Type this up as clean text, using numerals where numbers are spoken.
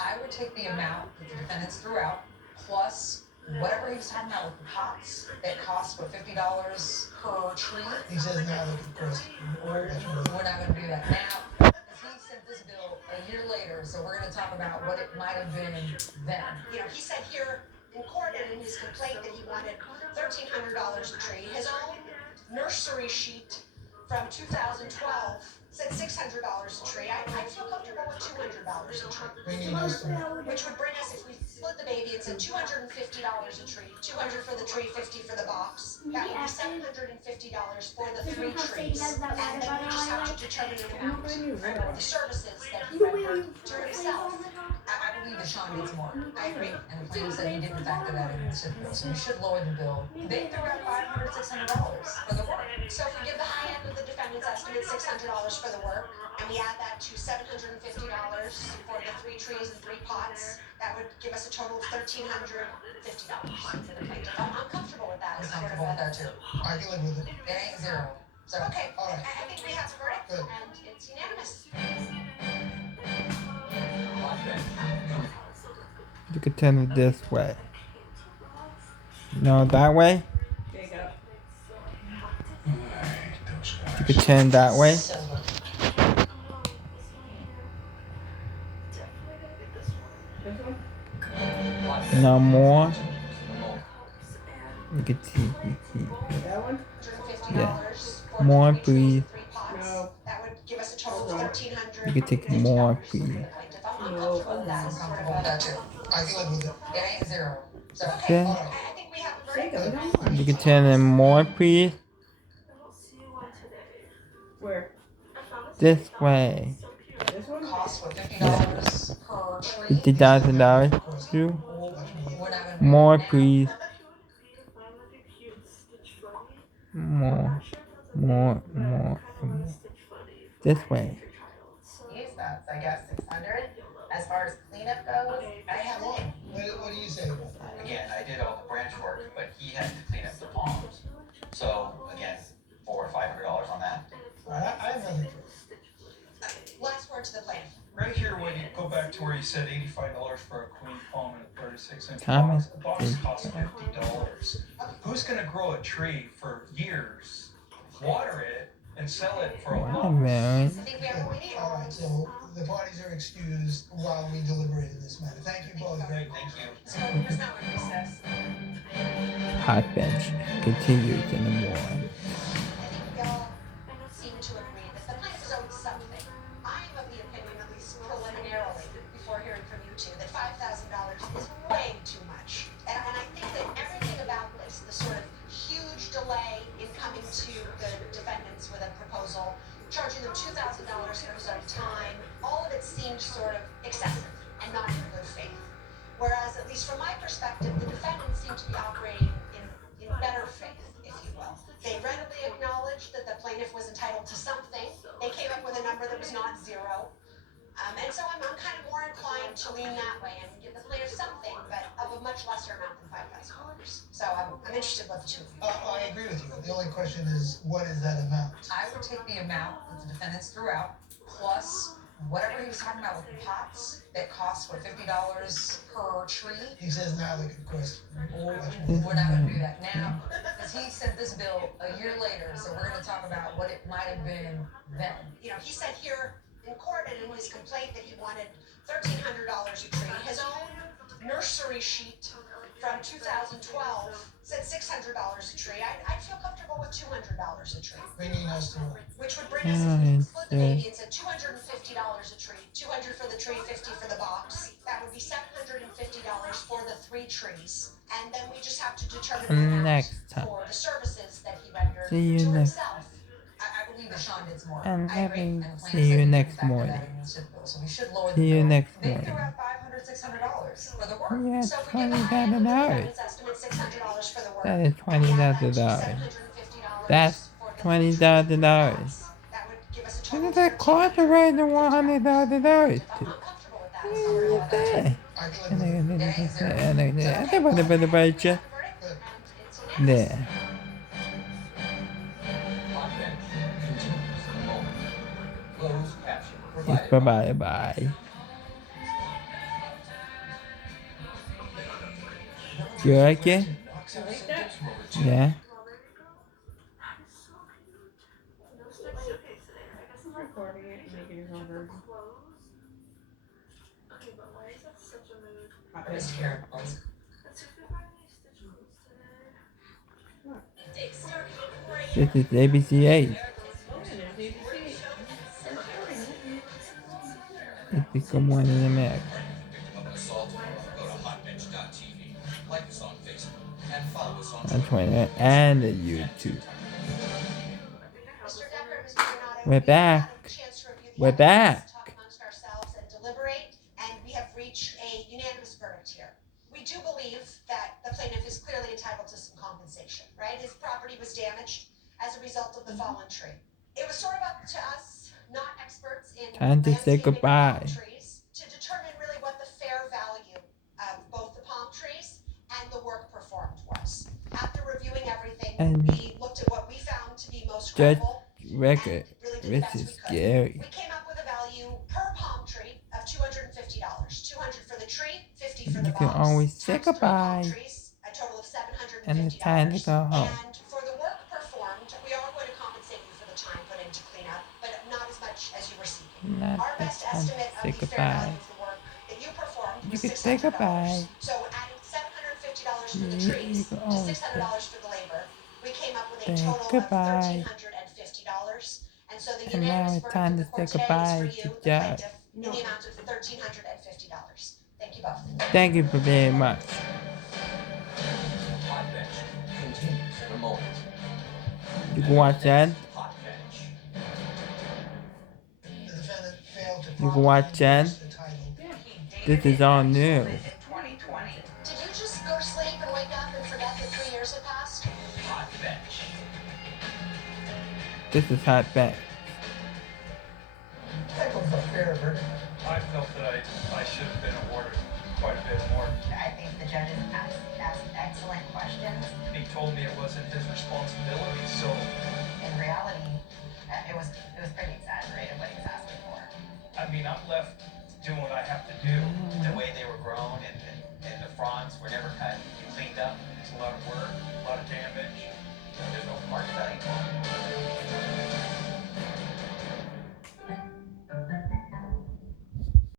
I would take the amount that the defendants threw out, plus whatever he was talking about with the pots that cost, what, $50 per tree? He says now they could cost We're not gonna do that now, because he sent this bill a year later, so we're gonna talk about what it might have been then. You know, he said here in court and in his complaint that he wanted $1,300 a tree. His own nursery sheet from 2012 said $600 a tree. I feel comfortable with $200 a tree. bringing us to Which would bring us, if we split the baby, it's at $250 a tree. 200 for the tree, 50 for the box. That would be $750 for the 3 trees. And then we just have to determine the amount for the services that he rendered to himself. I believe that Sean needs more. I agree. And the plaintiff said he didn't factor that into the bill, so we should lower the bill. They threw out $500, $600 for the work. So if we give the high end of the defendant's estimate, $600 for the work, and we add that to $750 for the 3 trees and 3 pots, that would give us a total of $1,350 for the plaintiff. I'm comfortable with that. I'm as sort of comfortable with a- that too. I can live with it. It ain't zero. So, Okay, All right. I think we have a verdict, Good. and it's unanimous. You could turn it this way. No, that way? You could turn that way. No more. You could see. $150 for More, the 3 trees please. and 3 pots. That would give us a total of $1,350 You could take more, for please. the plaintiff. I'm comfortable with that. I'm as sort comfortable of with a- that too. I can live with it. It ain't zero. So, Okay, Yeah. I think we have a verdict. and You could turn it more, please. Where? This way. This one? cost, what, $50 per tree? $50,000 too. We're not gonna. More, please. More. More. This way. Use that, I guess 600. As far as cleanup goes, I have one. What do you say about that? Again, I did all the branch work, but he had to clean up the palms. So again, $400 or $500 on that. All right, I have nothing for it. Last word to the plaintiff. Right here, when you go back to where you said $85 for a queen palm and a 36-inch Thomas box, the box is- costs $50. Who's gonna grow a tree for years, water it, and sell it for a Wait a lot? minute. I think we have what we need. All right, so the parties are excused while we deliberate in this matter. Thank you both. Thank Thank you. So there's not one recess. Hot bench continues in the morning. I think we all seem to agree that the plaintiff is owed something. I'm of the opinion, at least preliminarily, before hearing from you two, that $5,000 is way too much. And I think that everything about this, the sort of huge delay in coming to the defendants with a proposal, charging them $2,000 for his own time, all of it seemed sort of excessive and not in good faith. Whereas, at least from my perspective, the defendants seem to be operating in better faith, if you will. They readily acknowledged that the plaintiff was entitled to something. They came up with a number that was not zero. And so I'm kind of more inclined to lean that way and give the plaintiff something, but of a much lesser amount than $5,000. So I'm interested what the two of you. I agree with you. The only question is, what is that amount? I would take the amount that the defendants threw out, plus whatever he was talking about with the pots that cost, what, $50 per tree? He says now they could cost much more. We're not gonna do that now, because he sent this bill a year later, so we're gonna talk about what it might have been then. You know, he said here in court and in his complaint that he wanted $1,300 a tree. His own nursery sheet from 2012 said $600 a tree. I'd feel comfortable with $200 a tree. Bringing us to Which would bring us, if we split the baby, it's at $250 a tree. 200 for the tree, 50 for the box. That would be $750 for the 3 trees. And then we just have to determine the amount Next time. for the services that he rendered See you to next- himself. I believe that Sean needs more. And I agree. And having the plaintiff see said you he didn't next factor morning. that into the bill, so we should lower the See you bill. next They threw morning. out $500, $600 for the work. Yeah, So if we give the high end of the $20,000. defendant's estimate, $600 for the work. That is and we add that to $20,000. $750 That's for the $20,000. That would give us a What total does of that cost around the $100,000? I'm comfortable with that. Yeah, So we're yeah, yeah. I can live with it. Okay, so I think we have a verdict, and it's unanimous. There. Hot bench continues in a moment. Closed caption Yes, provided. bye bye. You like it? Yeah. Recording it and making your own version. It's terrible. This is ABC8. It's become one in America. Victim of an assault, go to hotbench.tv, like us on Facebook, and follow us on On Twitter and YouTube. Mr. Decker, Mr. Donato, We're back. had a chance to review the We're evidence, back. talk amongst ourselves and deliberate, and we have reached a unanimous verdict here. We do believe that the plaintiff is clearly entitled to some compensation, right? His property was damaged as a result of the fallen tree. It was sort of up to us, not experts in Time to say landscaping or goodbye. palm trees, to determine really what the fair value of both the palm trees and the work performed was. After reviewing everything, And we looked at what we found to be most Judge credible. Record. Really did the This best we is could. scary. We came up with a value per palm tree of $250. $200 for the tree, $50 for the You can box. always say Times 3 palm goodbye. trees, a total of $750. And it's time to go home. And for the work performed, we are going to compensate you for the time put into cleanup, but not as much as you were seeking. Not Our this best time estimate to say of the fair value goodbye. of the work that you performed You was can say $600. goodbye. So adding $750 for the You trees can to always $600 for the labor, we came up with a say total goodbye. of $1,350. And so the And now unanimous it's verdict time of to the court say today is goodbye for to you, the Judge. plaintiff, in the amount of $1,350. Thank you both. Thank you very much. Hot Bench continues in a moment. You can watch that. Hot Bench. The defendant failed to You can watch properly that. enforce the title. This is all new. Did you just go to sleep and wake up and forget that 3 years had passed? Hot Bench. This is Hot Bench. That was a fair verdict. I felt that I should have been awarded quite a bit more. I think the judges asked excellent questions. He told me it wasn't his responsibility, so In reality, it was pretty exaggerated what he was asking for. I mean, I'm left doing what I have to do. The way they were grown and the fronds were never cut, cleaned up. It's a lot of work, a lot of damage. There's no market value for them.